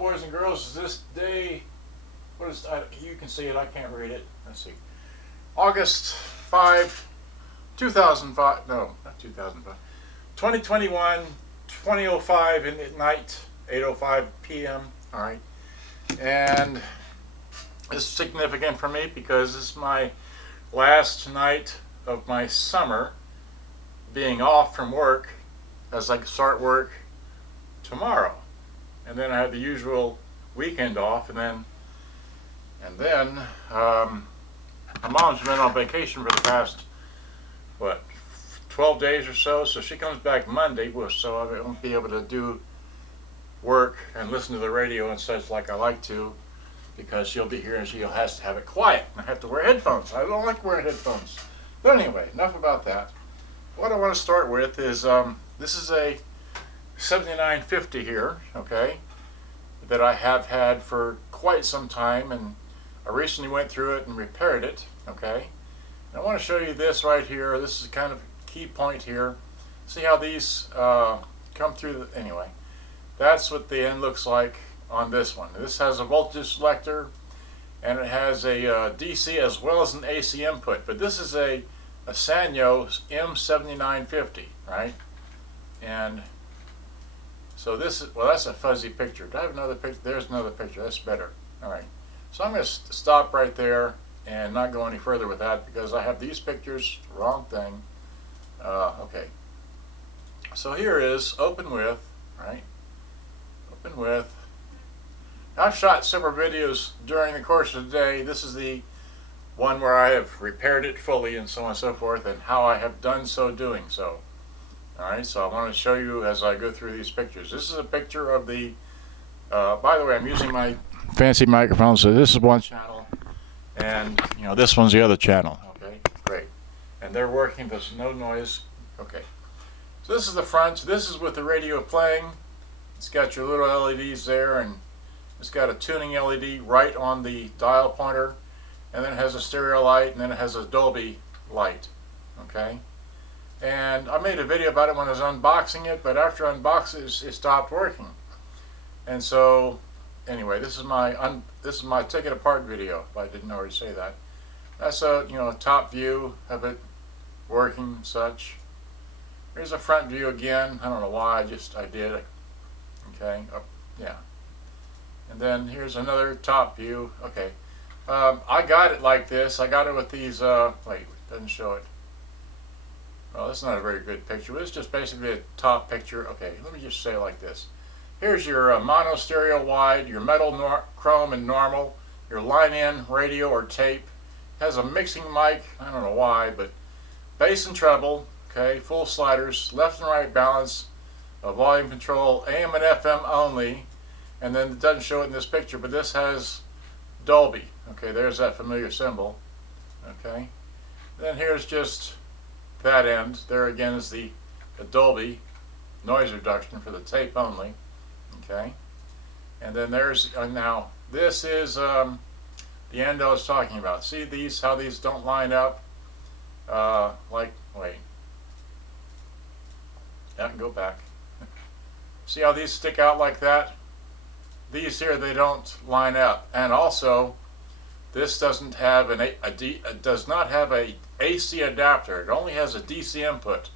boys and girls, is this day, what is, you can see it, I can't read it. Let's see. August 5, 2005, no, not 2005, 2021, 20:05 in the night, 8:05 p.m. All right. And this is significant for me because this is my last night of my summer being off from work, as I start work tomorrow. And then I have the usual weekend off, and then my mom's been on vacation for the past, what, 12 days or so, so she comes back Monday, so I won't be able to do work and listen to the radio and such like I like to, because she'll be here and she has to have it quiet. I have to wear headphones. I don't like wearing headphones. But anyway, enough about that. What I want to start with is, this is a 7950 here, okay, that I have had for quite some time, and I recently went through it and repaired it, okay. And I want to show you this right here. This is kind of a key point here. See how these come through anyway. That's what the end looks like on this one. This has a voltage selector, and it has a DC as well as an AC input, but this is a Sanyo M7950, right? And so this is, well, that's a fuzzy picture. Do I have another picture? There's another picture. That's better. All right. So I'm going to stop right there and not go any further with that because I have these pictures. Wrong thing. Okay. So here is open with, right? Open with. I've shot several videos during the course of the day. This is the one where I have repaired it fully and so on and so forth, and how I have done so doing so. Alright, so I want to show you as I go through these pictures. This is a picture of the, by the way, I'm using my fancy microphone, so this is one channel, and you know, this one's the other channel. Okay, great. And they're working, there's no noise. Okay. So this is the front. This is with the radio playing. It's got your little LEDs there, and it's got a tuning LED right on the dial pointer, and then it has a stereo light, and then it has a Dolby light. Okay. And I made a video about it when I was unboxing it, but after I unboxed it, it stopped working. And so, anyway, this is my take it apart video. If I didn't already say that, that's a top view of it working and such. Here's a front view again. I don't know why, I did. Okay, yeah. And then here's another top view. Okay, I got it like this. I got it with these. Wait, it doesn't show it. Well, that's not a very good picture, but it's just basically a top picture. Okay, let me just say it like this. Here's your mono stereo wide, your metal chrome and normal, your line-in radio or tape. It has a mixing mic, I don't know why, but bass and treble, okay, full sliders, left and right balance, volume control, AM and FM only, and then it doesn't show it in this picture, but this has Dolby. Okay, there's that familiar symbol. Okay, then here's just that end. There again is the Dolby noise reduction for the tape only. Okay, and then there's now this is the end I was talking about. See these, how these don't line up, like, wait, I can go back. See how these stick out like that? These here, they don't line up. And also, this doesn't have does not have a AC adapter. It only has a DC input.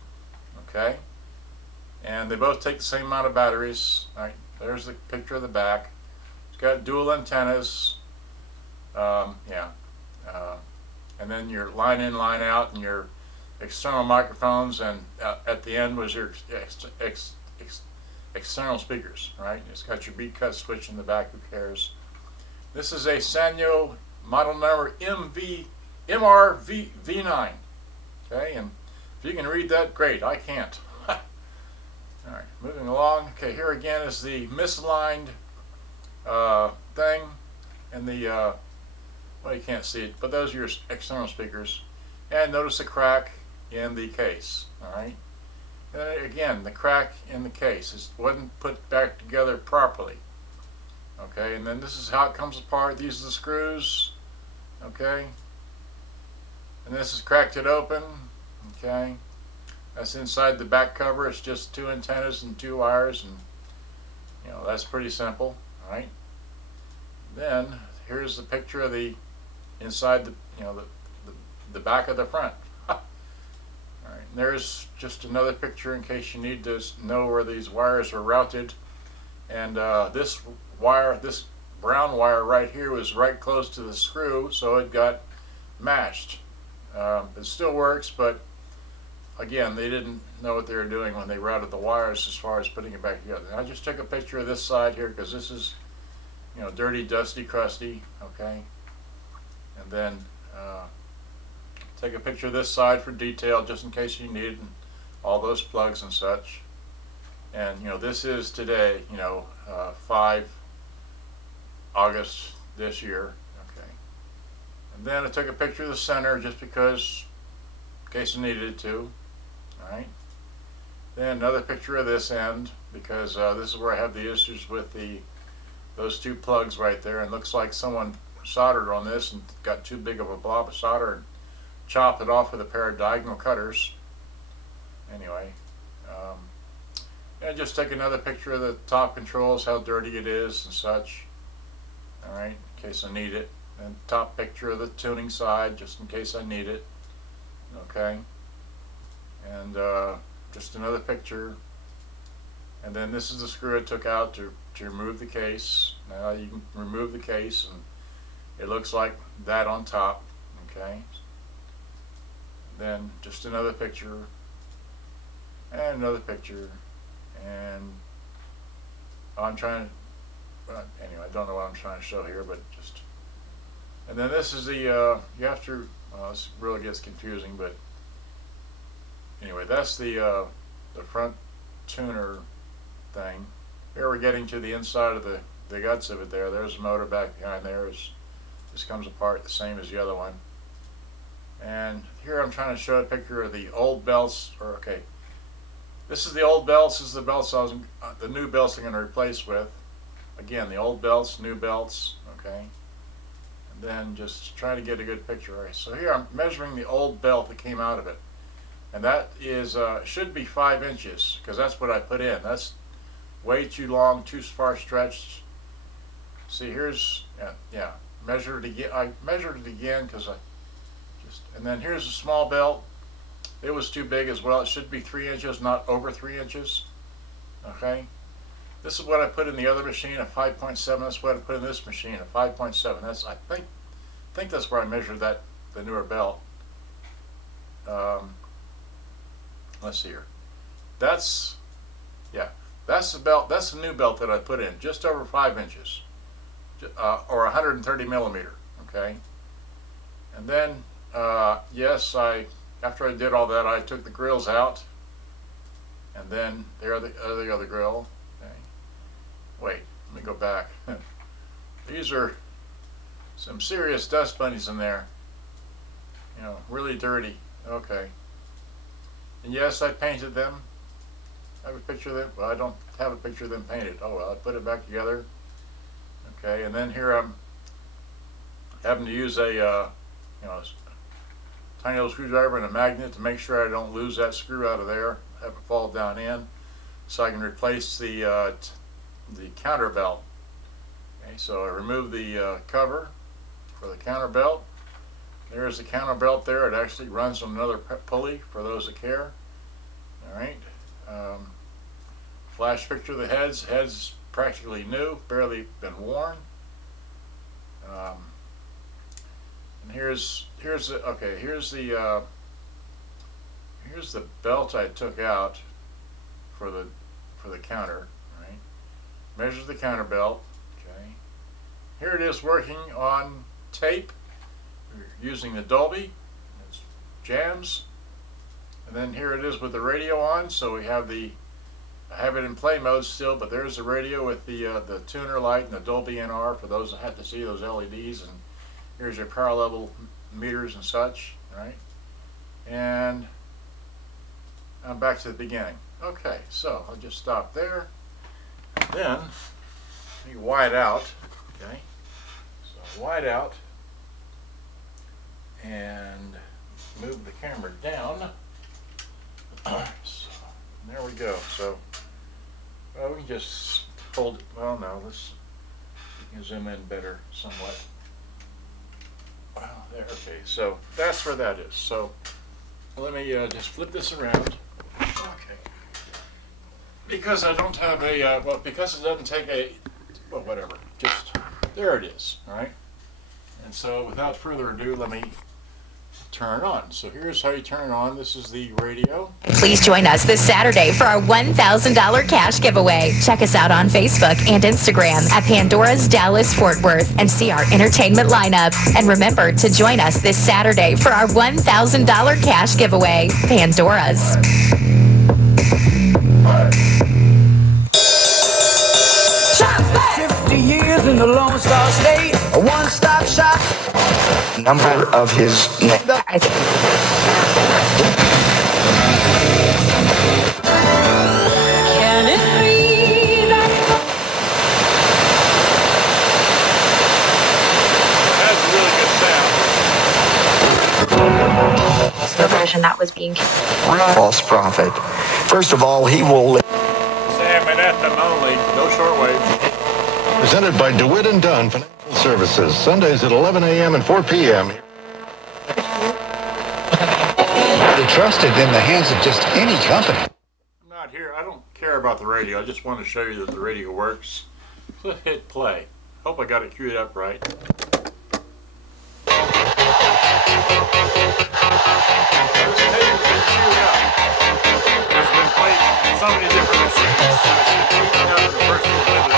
Okay, and they both take the same amount of batteries. All right, there's the picture of the back. It's got dual antennas. Yeah, and then your line in, line out, and your external microphones, and at the end was your external speakers. Right, it's got your beat cut switch in the back. Who cares? This is a Sanyo model number MR-V9. Okay, and if you can read that, great. I can't. Alright, moving along. Okay, here again is the misaligned thing, and the, well, you can't see it, but those are your external speakers. And notice the crack in the case. Alright, and then again, the crack in the case. It wasn't put back together properly. Okay, and then this is how it comes apart. These are the screws. Okay, and this is cracked it open. Okay, that's inside the back cover. It's just two antennas and two wires, and that's pretty simple. All right. Then here's the picture of the inside the the back of the front. All right. And there's just another picture in case you need to know where these wires are routed. And this wire, this brown wire right here, was right close to the screw, so it got mashed. It still works, but again, they didn't know what they were doing when they routed the wires as far as putting it back together. And I just took a picture of this side here because this is, dirty, dusty, crusty. Okay, and then take a picture of this side for detail, just in case you need all those plugs and such. And this is today, 5 August this year. Okay, and then I took a picture of the center just because, in case I needed it to. All right. Then another picture of this end because this is where I have the issues with those two plugs right there, and looks like someone soldered on this and got too big of a blob of solder and chopped it off with a pair of diagonal cutters. Anyway, and just take another picture of the top controls, how dirty it is and such. All right, in case I need it. And top picture of the tuning side, just in case I need it. Okay. And just another picture. And then this is the screw I took out to remove the case. Now you can remove the case, and it looks like that on top. Okay. Then just another picture, and another picture, and I'm trying to, anyway, I don't know what I'm trying to show here, but just, and then this is the, you have to, this really gets confusing, but anyway, that's the front tuner thing. Here we're getting to the inside of the guts of it there. There's the motor back behind there. This comes apart the same as the other one. And here I'm trying to show a picture of the old belts, okay, this is the old belts, this is the belts the new belts I'm going to replace with. Again, the old belts, new belts, okay. And then just try to get a good picture. Right. So here I'm measuring the old belt that came out of it. And that is, should be 5 inches, because that's what I put in. That's way too long, too far stretched. See, here's, yeah, measured it again. I measured it again because and then here's a small belt. It was too big as well. It should be 3 inches, not over 3 inches. Okay. This is what I put in the other machine, a 5.7. That's what I put in this machine, a 5.7. That's, I think that's where I measured that, the newer belt. Let's see here. That's, yeah, that's the belt. That's the new belt that I put in, just over 5 inches, or 130 millimeter. Okay. And then, yes, after I did all that, I took the grills out, and then there the other grill. Okay. Wait, let me go back. These are some serious dust bunnies in there. Really dirty. Okay. And yes, I painted them. I have a picture of them. Well, I don't have a picture of them painted. Oh well, I put it back together. Okay, and then here I'm having to use a tiny little screwdriver and a magnet to make sure I don't lose that screw out of there, have it fall down in, so I can replace the counter belt. Okay, so I remove the cover for the counter belt. There's the counter belt there. It actually runs on another pulley for those that care. All right. Flash picture of the heads. Heads practically new, barely been worn. And here's the belt I took out for the counter. Right. Measures the counter belt. Okay. Here it is working on tape. We're using the Dolby. It's jams. And then here it is with the radio on. So we have I have it in play mode still, but there's the radio with the tuner light and the Dolby NR for those that have to see those LEDs. And here's your power level meters and such. Right. And I'm back to the beginning. Okay, so I'll just stop there. And then you wide out. Okay. So wide out. And move the camera down. So there we go. So we can just hold it. Well, no, let's can zoom in better somewhat. Well, there, okay, so that's where that is. So let me just flip this around. Okay. Because I don't have a, well, because it doesn't take a, well, whatever, just, there it is, all right? And so without further ado, let me turn it on. So here's how you turn it on. This is the radio. Please join us this Saturday for our $1,000 cash giveaway. Check us out on Facebook and Instagram at Pandora's Dallas Fort Worth and see our entertainment lineup. And remember to join us this Saturday for our $1,000 cash giveaway. Pandora's. 50 years in the Lone Star State, a one-stop shop. Number of his name. Can it be that That's a really good sound. The version that was being False prophet. First of all, he will Sam and FM only, no shortwave. Presented by DeWitt and Dunn Financial Services, Sundays at 11 a.m. and 4 p.m. They trusted in the hands of just any company. I'm not here, I don't care about the radio, I just want to show you that the radio works. So hit play. Hope I got it queued up right. This table's been queued up. It's been played in so many different machines. So it's been queued up in the first little bit of it.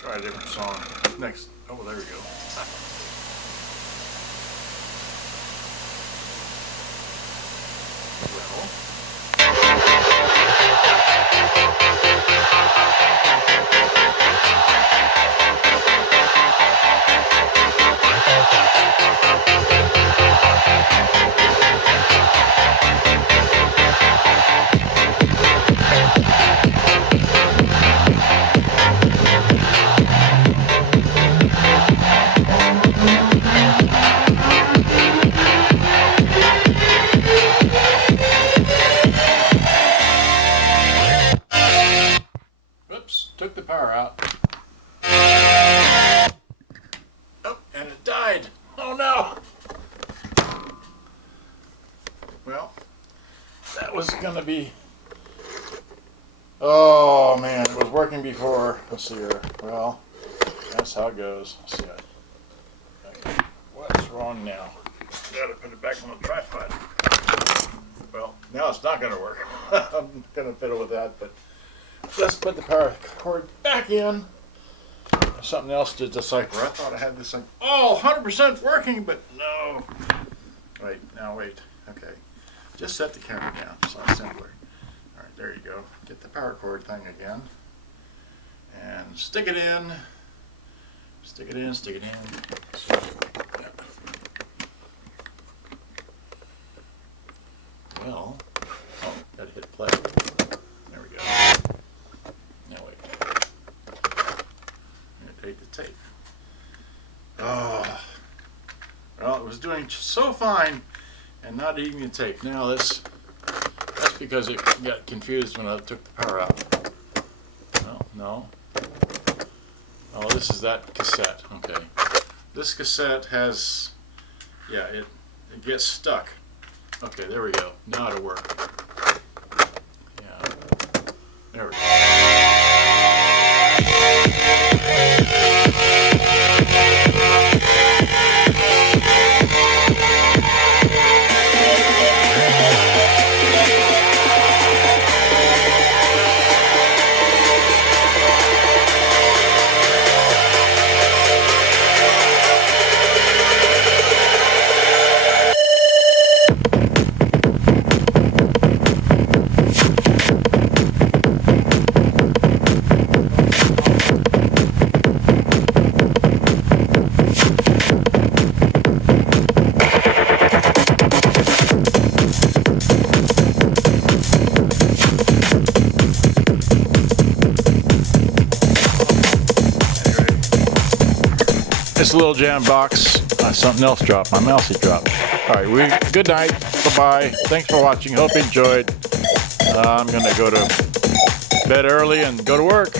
Try a different song. Next. Oh, there we go. Well. Whoops, took the power out. Oh, and it died. Oh no! Well, that was gonna be... Oh man, it was working before. Let's see here. Well, that's how it goes. Let's see. Okay. What's wrong now? Gotta put it back on the tripod. Well, now it's not gonna work. I'm gonna fiddle with that, but let's put the power cord back in. Something else to decipher. I thought I had this thing all 100% working, but no. Wait, now wait. Okay. Just set the camera down. It's a lot simpler. Alright, there you go. Get the power cord thing again. And stick it in. Stick it in, stick it in. So, yep. Well, oh, gotta hit play. There we go. Now wait. I'm gonna take the tape. Oh, well, it was doing so fine and not eating the tape. Now that's because it got confused when I took the power out. No. Oh, this is that cassette. Okay. This cassette has, yeah, it gets stuck. Okay, there we go. Now it'll work. Yeah. There we go. This little jam box, something else dropped. My mousey dropped. All right, good night. Bye-bye. Thanks for watching. Hope you enjoyed. I'm going to go to bed early and go to work.